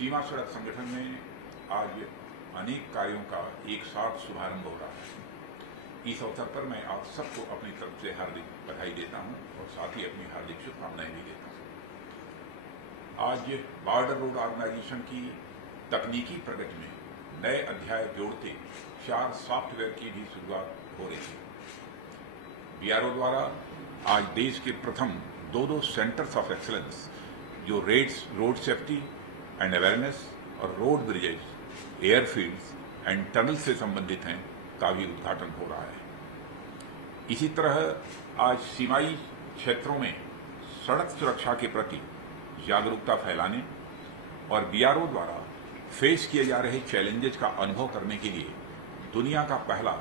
सीमा सड़क संगठन में आज अनेक कार्यों का एक साथ शुभारंभ हो रहा है। इस अवसर पर मैं आप सबको अपनी तरफ से हार्दिक बधाई देता हूं और साथ ही अपनी हार्दिक शुभकामनाएं भी देता हूं। आज बॉर्डर रोड ऑर्गेनाइजेशन की तकनीकी प्रगति में नए अध्याय जोड़ते 4 सॉफ्टवेयर की भी शुरुआत हो रही है। बीआरओ द्वारा आज देश के प्रथम दो सेंटर्स ऑफ एक्सीलेंस जो रोड सेफ्टी एंड अवेयरनेस और road bridges, airfields and tunnel से संबंधित हैं का भी उद्घाटन हो रहा है। इसी तरह आज सीमाई क्षेत्रों में सड़क सुरक्षा के प्रति जागरूकता फैलाने और बीआरओ द्वारा फेस किए जा रहे चैलेंजेस का अनुभव करने के लिए दुनिया का पहला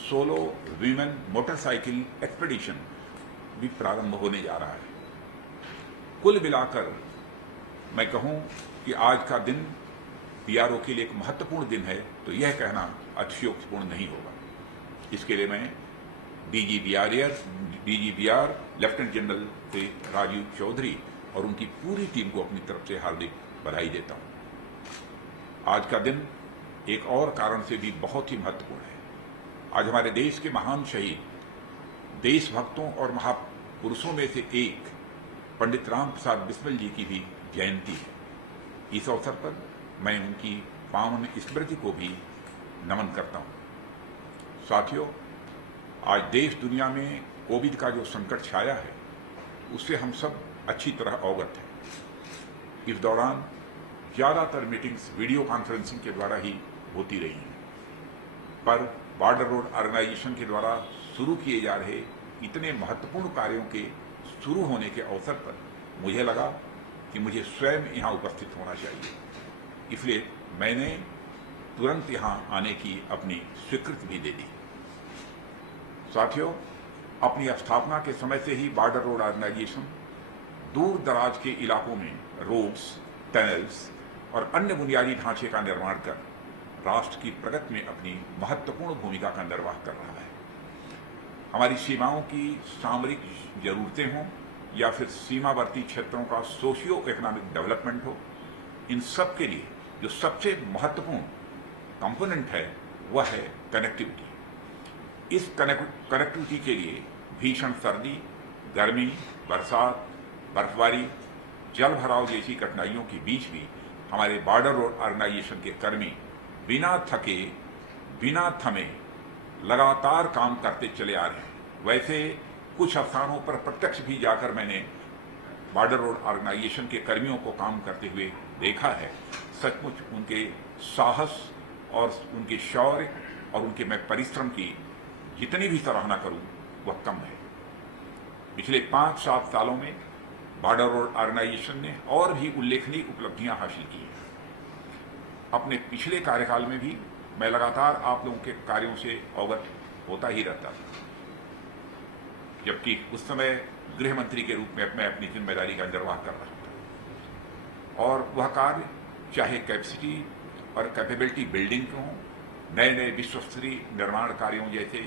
सोलो वीमेन मोटरसाइकिल एक्सपेडिशन भी प्रारंभ होने जा रहा है। कुल मिलाकर मैं कहूं कि आज का दिन बीआरओ के लिए एक महत्वपूर्ण दिन है तो यह कहना अतिशयोक्तिपूर्ण नहीं होगा। इसके लिए मैं DG BR lieutenant general Shri Rajiv Chaudhary और उनकी पूरी टीम को अपनी तरफ से हार्दिक बधाई देता हूं। आज का दिन एक और कारण से भी बहुत ही महत्वपूर्ण है। आज हमारे देश के महान शहीद, देशभक्तों और महापुरुषों में से एक पंडित राम प्रसाद बिस्मिल जी की भी जयंती है। इस अवसर पर मैं उनकी पावन स्मृति को भी नमन करता हूं। साथियों, आज देश दुनिया में कोविड का जो संकट छाया है उससे हम सब अच्छी तरह अवगत हैं। इस दौरान ज्यादातर मीटिंग्स वीडियो कॉन्फ्रेंसिंग के द्वारा ही होती रही हैं, पर बॉर्डर रोड ऑर्गेनाइजेशन के द्वारा शुरू किए जा रहे इतने महत्वपूर्ण कार्यों के शुरू होने के अवसर पर मुझे लगा कि मुझे स्वयं यहां उपस्थित होना चाहिए। इसलिए मैंने तुरंत यहां आने की अपनी स्वीकृति भी दे दी। साथियों, अपनी स्थापना के समय से ही बॉर्डर रोड ऑर्गेनाइजेशन दूर दराज के इलाकों में रोड्स, टनल्स और अन्य बुनियादी ढांचे का निर्माण कर राष्ट्र की प्रगति में अपनी महत्वपूर्ण भूमिका का निर्वाह कर रहा है। हमारी सीमाओं की सामरिक जरूरतें हों या फिर सीमावर्ती क्षेत्रों का सोशियो इकोनॉमिक डेवलपमेंट हो, इन सब के लिए जो सबसे महत्वपूर्ण कंपोनेंट है वह है कनेक्टिविटी। इस कनेक्टिविटी के लिए भीषण सर्दी, गर्मी, बरसात, बर्फबारी, जल भराव जैसी कठिनाइयों के बीच भी हमारे बॉर्डर रोड ऑर्गेनाइजेशन के कर्मी बिना थके, बिना थमे लगातार काम करते चले आ रहे हैं। वैसे कुछ स्थानों पर प्रत्यक्ष भी जाकर मैंने बॉर्डर रोड ऑर्गेनाइजेशन के कर्मियों को काम करते हुए देखा है। सचमुच उनके साहस और उनके शौर्य और उनके मैं परिश्रम की जितनी भी सराहना करूं वह कम है। पिछले 5-7 सालों में बॉर्डर रोड ऑर्गेनाइजेशन ने और भी उल्लेखनीय उपलब्धियां हासिल की हैं। अपने पिछले कार्यकाल में भी मैं लगातार आप लोगों के कार्यों से अवगत होता ही रहता था, जबकि उस समय गृह मंत्री के रूप में मैं अपनी जिम्मेदारी का निर्वाह कर रहा था। और वह कार्य चाहे कैपेसिटी और कैपेबिलिटी बिल्डिंग के हों, नए विश्वस्तरीय निर्माण कार्यों जैसे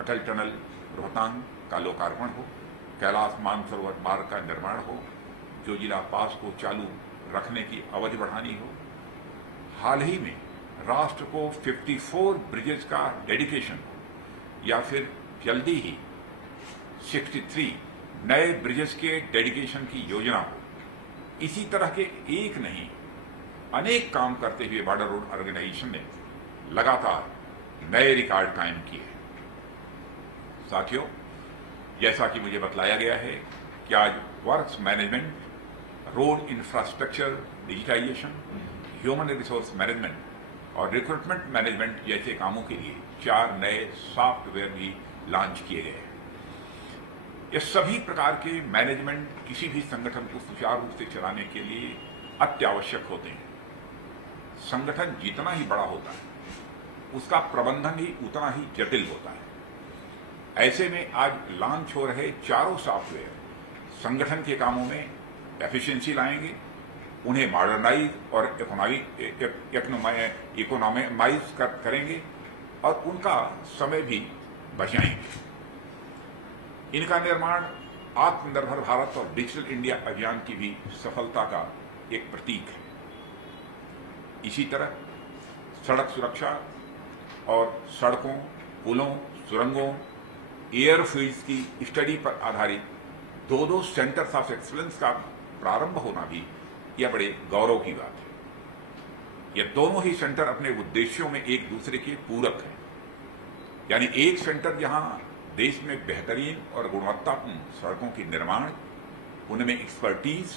अटल टनल रोहतांग का लोकार्पण हो, कैलाश मानसरोवर मार्ग का निर्माण हो, जोजिला पास को चालू रखने की अवधि बढ़ानी हो, हाल ही में राष्ट्र को 54 ब्रिजेज का डेडिकेशन हो, या फिर जल्दी ही 63 नए ब्रिजेस के डेडिकेशन की योजना हो। इसी तरह के एक नहीं अनेक काम करते हुए बॉर्डर रोड ऑर्गेनाइजेशन ने लगातार नए रिकॉर्ड कायम किए हैं। साथियों, जैसा कि मुझे बतलाया गया है कि आज works management, road infrastructure digitisation, human resource management और रिक्रूटमेंट मैनेजमेंट जैसे कामों के लिए 4 नए सॉफ्टवेयर भी लॉन्च किए गए हैं। ये सभी प्रकार के मैनेजमेंट किसी भी संगठन को सुचारू रूप से चलाने के लिए अत्यावश्यक होते हैं। संगठन जितना ही बड़ा होता है उसका प्रबंधन ही उतना ही जटिल होता है। ऐसे में आज लॉन्च हो रहे 4 सॉफ्टवेयर संगठन के कामों में एफिशिएंसी लाएंगे, उन्हें मॉडर्नाइज और इकोनॉमाइज करेंगे और उनका समय भी बचाएंगे। इनका निर्माण आत्मनिर्भर भारत और डिजिटल इंडिया अभियान की भी सफलता का एक प्रतीक है। इसी तरह सड़क सुरक्षा और सड़कों, पुलों, सुरंगों, एयरफील्ड्स की स्टडी पर आधारित दो सेंटर्स ऑफ एक्सीलेंस का प्रारंभ होना भी यह बड़े गौरव की बात है। यह दोनों ही सेंटर अपने उद्देश्यों में एक दूसरे के पूरक हैं। यानी एक सेंटर जहां देश में बेहतरीन और गुणवत्तापूर्ण सड़कों के निर्माण, उनमें एक्सपर्टीज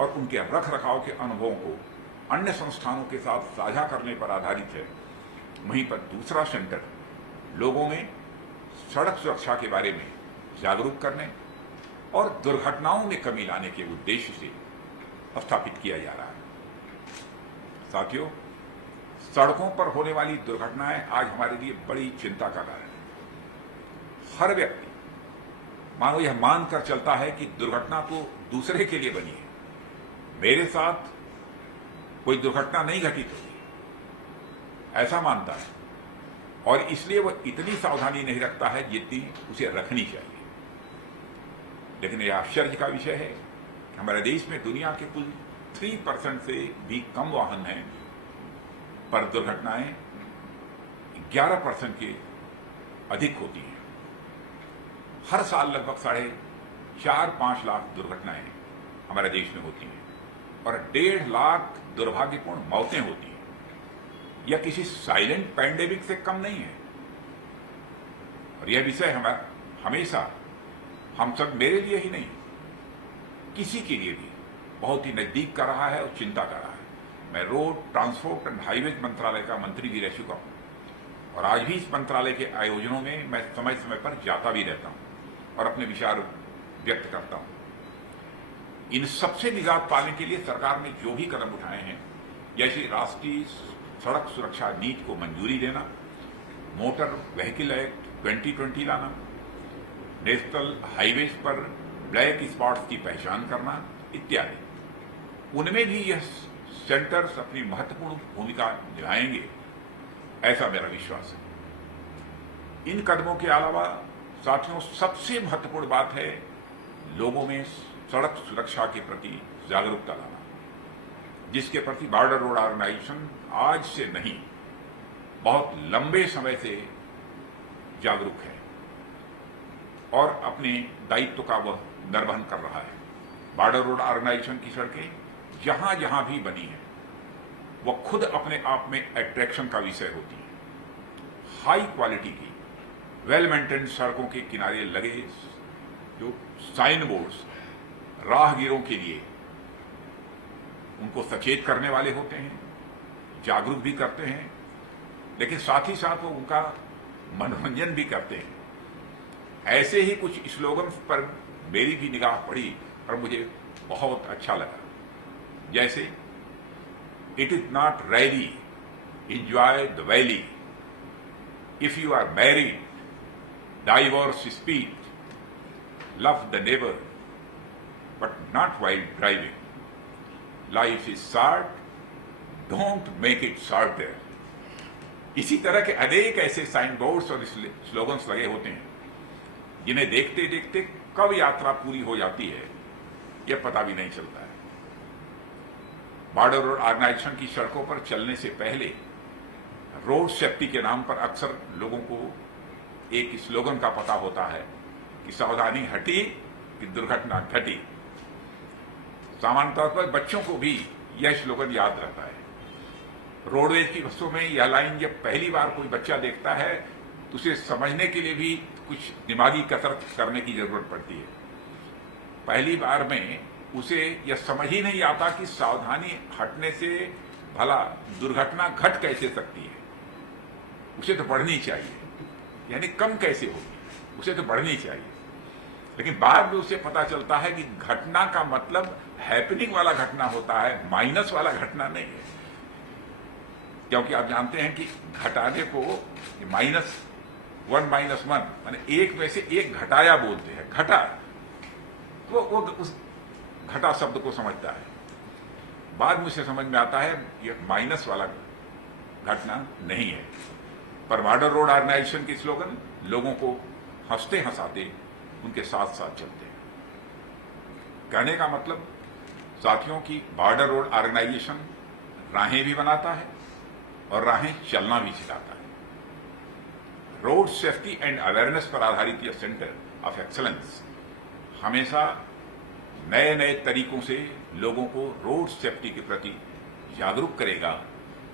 और उनके रख रखाव के अनुभवों को अन्य संस्थानों के साथ साझा करने पर आधारित है, वहीं पर दूसरा सेंटर लोगों में सड़क सुरक्षा के बारे में जागरूक करने और दुर्घटनाओं में कमी लाने के उद्देश्य से स्थापित किया जा रहा है। साथियों, सड़कों पर होने वाली दुर्घटनाएं आज हमारे लिए बड़ी चिंता का कारण है। हर व्यक्ति मानो यह मानकर चलता है कि दुर्घटना तो दूसरे के लिए बनी है, मेरे साथ कोई दुर्घटना नहीं घटित होगी, ऐसा मानता है और इसलिए वह इतनी सावधानी नहीं रखता है जितनी उसे रखनी चाहिए। लेकिन यह आश्चर्य का विषय है कि हमारे देश में दुनिया के कुल 3% से भी कम वाहन हैं, पर दुर्घटनाएं 11% के अधिक होती हैं। हर साल लगभग 4.5 लाख दुर्घटनाएं हमारे देश में होती हैं और 1.5 लाख दुर्भाग्यपूर्ण मौतें होती हैं। यह किसी साइलेंट पैंडेमिक से कम नहीं है और यह विषय हमेशा हम सब, मेरे लिए ही नहीं, किसी के लिए भी बहुत ही नजदीक का रहा है और चिंता का रहा है। मैं रोड ट्रांसपोर्ट एंड हाईवेज मंत्रालय का मंत्री भी रह चुका हूं और आज भी इस मंत्रालय के आयोजनों में मैं समय समय पर जाता भी रहता हूं और अपने विचार व्यक्त करता हूं। इन सबसे निजात पाने के लिए सरकार ने जो भी कदम उठाए हैं, जैसे राष्ट्रीय सड़क सुरक्षा नीति को मंजूरी देना, मोटर व्हीकल एक्ट 2020 लाना, नेशनल हाईवेज पर ब्लैक स्पॉट्स की पहचान करना इत्यादि, उनमें भी यह सेंटर्स अपनी महत्वपूर्ण भूमिका निभाएंगे, ऐसा मेरा विश्वास है। इन कदमों के अलावा साथियों, सबसे महत्वपूर्ण बात है लोगों में सड़क सुरक्षा के प्रति जागरूकता लाना, जिसके प्रति बॉर्डर रोड ऑर्गेनाइजेशन आज से नहीं, बहुत लंबे समय से जागरूक है और अपने दायित्व का वह निर्वहन कर रहा है। बॉर्डर रोड ऑर्गेनाइजेशन की सड़कें जहां जहां भी बनी है, वह खुद अपने आप में अट्रैक्शन का विषय होती है। हाई क्वालिटी की वेल मेंटेन सड़कों के किनारे लगे जो साइन बोर्ड्स राहगीरों के लिए उनको सचेत करने वाले होते हैं, जागरूक भी करते हैं, लेकिन साथ ही साथ वो उनका मनोरंजन भी करते हैं। ऐसे ही कुछ स्लोगन्स पर मेरी भी निगाह पड़ी और मुझे बहुत अच्छा लगा, जैसे it is not rally, enjoy the valley, if you are married divorce speed, love the neighbour but not while driving, life is short, don't make it shorter. इसी तरह के अनेक ऐसे साइन बोर्ड्स और स्लोगन्स लगे होते हैं जिन्हें देखते देखते कब यात्रा पूरी हो जाती है यह पता भी नहीं चलता है। बॉर्डर रोड ऑर्गेनाइजेशन की सड़कों पर चलने से पहले रोड सेफ्टी के नाम पर अक्सर लोगों को एक स्लोगन का पता होता है कि सावधानी हटी कि दुर्घटना घटी। सामान्य तौर पर बच्चों को भी यह स्लोगन याद रहता है। रोडवेज की बसों में यह लाइन जब पहली बार कोई बच्चा देखता है तो उसे समझने के लिए भी कुछ दिमागी कसरत करने की जरूरत पड़ती है। पहली बार में उसे यह समझ ही नहीं आता कि सावधानी हटने से भला दुर्घटना घट कैसे सकती है। उसे तो बढ़नी चाहिए, यानी कम कैसे होगी, उसे तो बढ़नी चाहिए। लेकिन बाद में उसे पता चलता है कि घटना का मतलब हैपनिंग वाला घटना होता है, माइनस वाला घटना नहीं है। क्योंकि आप जानते हैं कि घटाने को -1 -1 माने एक में से एक घटाया बोलते हैं, घटा, वो उस घटा शब्द को समझता है। बाद में उसे समझ में आता है ये माइनस वाला घटना नहीं है। पर बॉर्डर रोड ऑर्गेनाइजेशन की स्लोगन लोगों को हंसते हंसाते उनके साथ साथ चलते हैं। कहने का मतलब साथियों की बॉर्डर रोड ऑर्गेनाइजेशन राहें भी बनाता है और राहें चलना भी सिखाता है। रोड सेफ्टी एंड अवेयरनेस पर आधारित यह सेंटर ऑफ एक्सलेंस हमेशा नए नए तरीकों से लोगों को रोड सेफ्टी के प्रति जागरूक करेगा,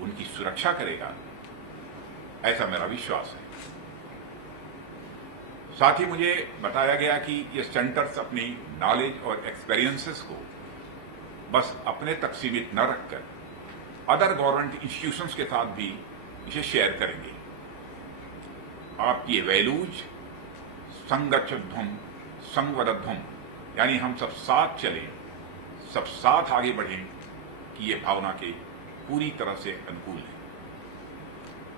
उनकी सुरक्षा करेगा, ऐसा मेरा विश्वास है। साथ ही मुझे बताया गया कि ये सेंटर्स अपनी नॉलेज और एक्सपीरियंसेस को बस अपने तक सीमित न रखकर अदर गवर्नमेंट इंस्टीट्यूशंस के साथ भी इसे शेयर करेंगे। आपकी ये वैल्यूज संगच्छध्वम संवदध्वम, यानी हम सब साथ चलें, सब साथ आगे बढ़ें, कि ये भावना के पूरी तरह से अनुकूल है।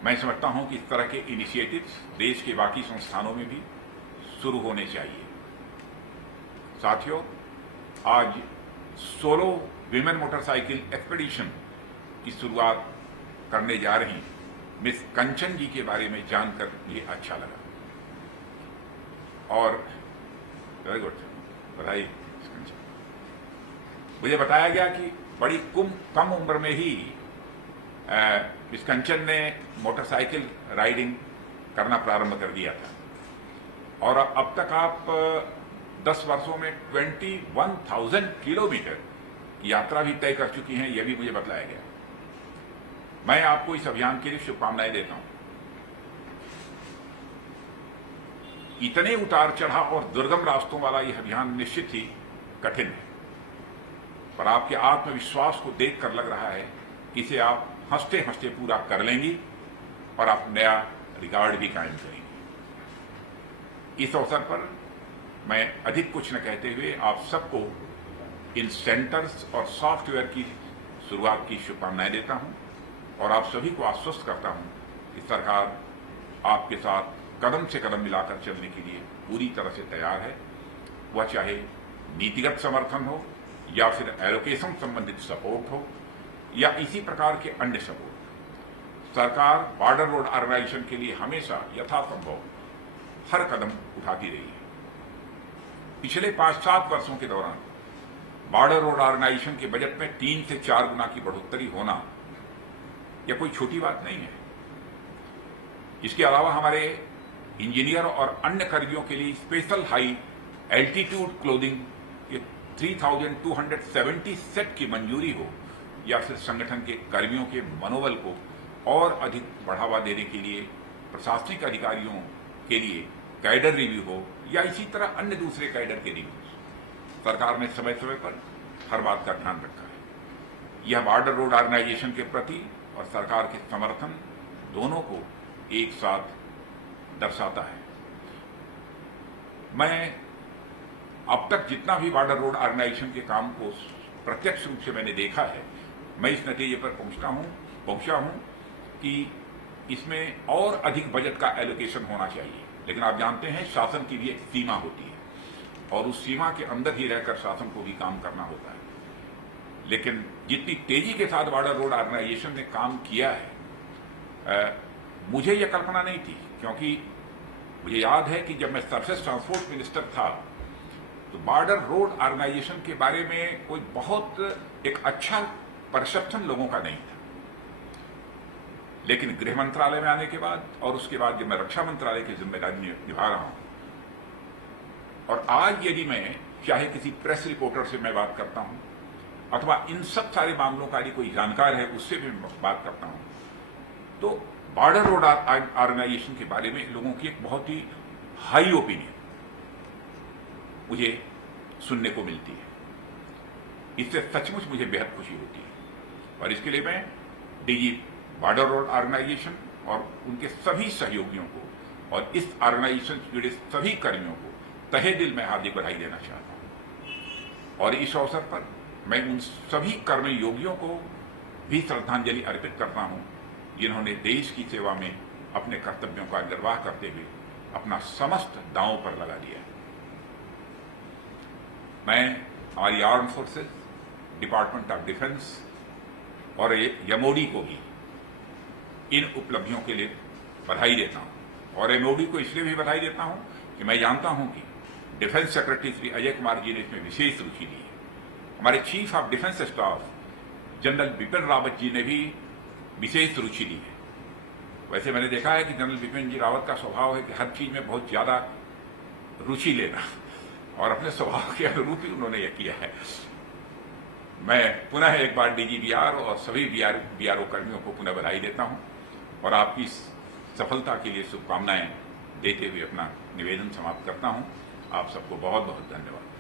मैं समझता हूं कि इस तरह के इनिशिएटिव्स देश के बाकी संस्थानों में भी शुरू होने चाहिए। साथियों, आज सोलो विमेन मोटरसाइकिल एक्सपेडिशन की शुरुआत करने जा रही मिस कंचन जी के बारे में जानकर मुझे अच्छा लगा और वेरी गुड, बधाई। मुझे बताया गया कि बड़ी कम उम्र में ही मिस कंचन ने मोटरसाइकिल राइडिंग करना प्रारंभ कर दिया था और अब तक आप 10 वर्षों में 21,000 किलोमीटर की यात्रा भी तय कर चुकी हैं, यह भी मुझे बताया गया। मैं आपको इस अभियान के लिए शुभकामनाएं देता हूं। इतने उतार चढ़ाव और दुर्गम रास्तों वाला यह अभियान निश्चित ही कठिन है, पर आपके आत्मविश्वास को देखकर लग रहा है कि इसे आप हंसते हंसते पूरा कर लेंगी और आप नया रिकॉर्ड भी कायम करेंगी। इस अवसर पर मैं अधिक कुछ न कहते हुए आप सबको इन सेंटर्स और सॉफ्टवेयर की शुरुआत की शुभकामनाएं देता हूं और आप सभी को आश्वस्त करता हूं कि सरकार आपके साथ कदम से कदम मिलाकर चलने के लिए पूरी तरह से तैयार है। वह चाहे नीतिगत समर्थन हो या फिर एलोकेशन संबंधित सपोर्ट हो या इसी प्रकार के अन्य सपोर्ट। सरकार बॉर्डर रोड ऑर्गेनाइजेशन के लिए हमेशा यथासंभव हर कदम उठाती रही है। पिछले 5-7 वर्षों के दौरान बॉर्डर रोड ऑर्गेनाइजेशन के बजट में 3 से 4 गुना की बढ़ोतरी होना यह कोई छोटी बात नहीं है। इसके अलावा हमारे इंजीनियर और अन्य कर्मियों के लिए स्पेशल हाई एल्टीट्यूड क्लोथिंग के 3,270 सेट की मंजूरी हो या फिर संगठन के कर्मियों के मनोबल को और अधिक बढ़ावा देने के लिए प्रशासनिक अधिकारियों के लिए कैडर रिव्यू हो या इसी तरह अन्य दूसरे कैडर के रिव्यू, सरकार ने समय समय पर हर बात का ध्यान रखा है। यह बॉर्डर रोड ऑर्गेनाइजेशन के प्रति और सरकार के समर्थन दोनों को एक साथ दर्शाता है। मैं अब तक जितना भी बॉर्डर रोड ऑर्गेनाइजेशन के काम को प्रत्यक्ष रूप से मैंने देखा है, मैं इस नतीजे पर पहुंचा हूं कि इसमें और अधिक बजट का एलोकेशन होना चाहिए। लेकिन आप जानते हैं शासन की भी एक सीमा होती है और उस सीमा के अंदर ही रहकर शासन को भी काम करना होता है। लेकिन जितनी तेजी के साथ बॉर्डर रोड ऑर्गेनाइजेशन ने काम किया है, मुझे यह कल्पना नहीं थी, क्योंकि मुझे याद है कि जब मैं सरफेस ट्रांसपोर्ट मिनिस्टर था तो बॉर्डर रोड ऑर्गेनाइजेशन के बारे में कोई बहुत एक अच्छा परसेप्शन लोगों का नहीं था। लेकिन गृह मंत्रालय में आने के बाद और उसके बाद जब मैं रक्षा मंत्रालय की जिम्मेदारी निभा रहा हूं और आज यदि मैं चाहे किसी प्रेस रिपोर्टर से मैं बात करता हूं अथवा इन सब सारे मामलों का यदि कोई जानकार है उससे भी बात करता हूं, तो बॉर्डर रोड ऑर्गेनाइजेशन के बारे में लोगों की एक बहुत ही हाई ओपिनियन मुझे सुनने को मिलती है। इससे सचमुच मुझे बेहद खुशी होती है और इसके लिए मैं डीजी बॉर्डर रोड ऑर्गेनाइजेशन और उनके सभी सहयोगियों को और इस ऑर्गेनाइजेशन से जुड़े सभी कर्मियों को तहे दिल में हार्दिक बधाई देना चाहता हूं और इस अवसर पर मैं उन सभी कर्मयोगियों को भी श्रद्धांजलि अर्पित करता हूं जिन्होंने देश की सेवा में अपने कर्तव्यों का निर्वाह करते हुए अपना समस्त दांव पर लगा दिया। मैं हमारी arm forces, department of defence और एमओडी को भी इन उपलब्धियों के लिए बधाई देता हूं और एमओडी को इसलिए भी बधाई देता हूं कि मैं जानता हूं कि डिफेंस सेक्रेटरी श्री अजय कुमार जी ने इसमें विशेष रुचि ली है। हमारे chief of defence staff general Bipin Rawat ji ने भी विशेष रुचि ली है। वैसे मैंने देखा है कि जनरल बिपिन जी रावत का स्वभाव है कि हर चीज में बहुत ज्यादा रुचि लेना, और अपने स्वभाव के अनुरूप ही उन्होंने यह किया है। मैं पुनः एक बार डीजीबीआर और सभी बीआरओ कर्मियों को पुनः बधाई देता हूं और आपकी सफलता के लिए शुभकामनाएं देते हुए अपना निवेदन समाप्त करता हूं। आप सबको बहुत बहुत धन्यवाद।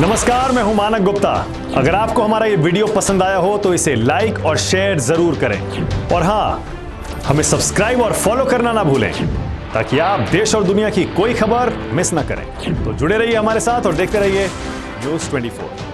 नमस्कार, मैं हूं मानक गुप्ता। अगर आपको हमारा ये वीडियो पसंद आया हो तो इसे लाइक और शेयर जरूर करें, और हां, हमें सब्सक्राइब और फॉलो करना ना भूलें ताकि आप देश और दुनिया की कोई खबर मिस ना करें। तो जुड़े रहिए हमारे साथ और देखते रहिए न्यूज़ 24।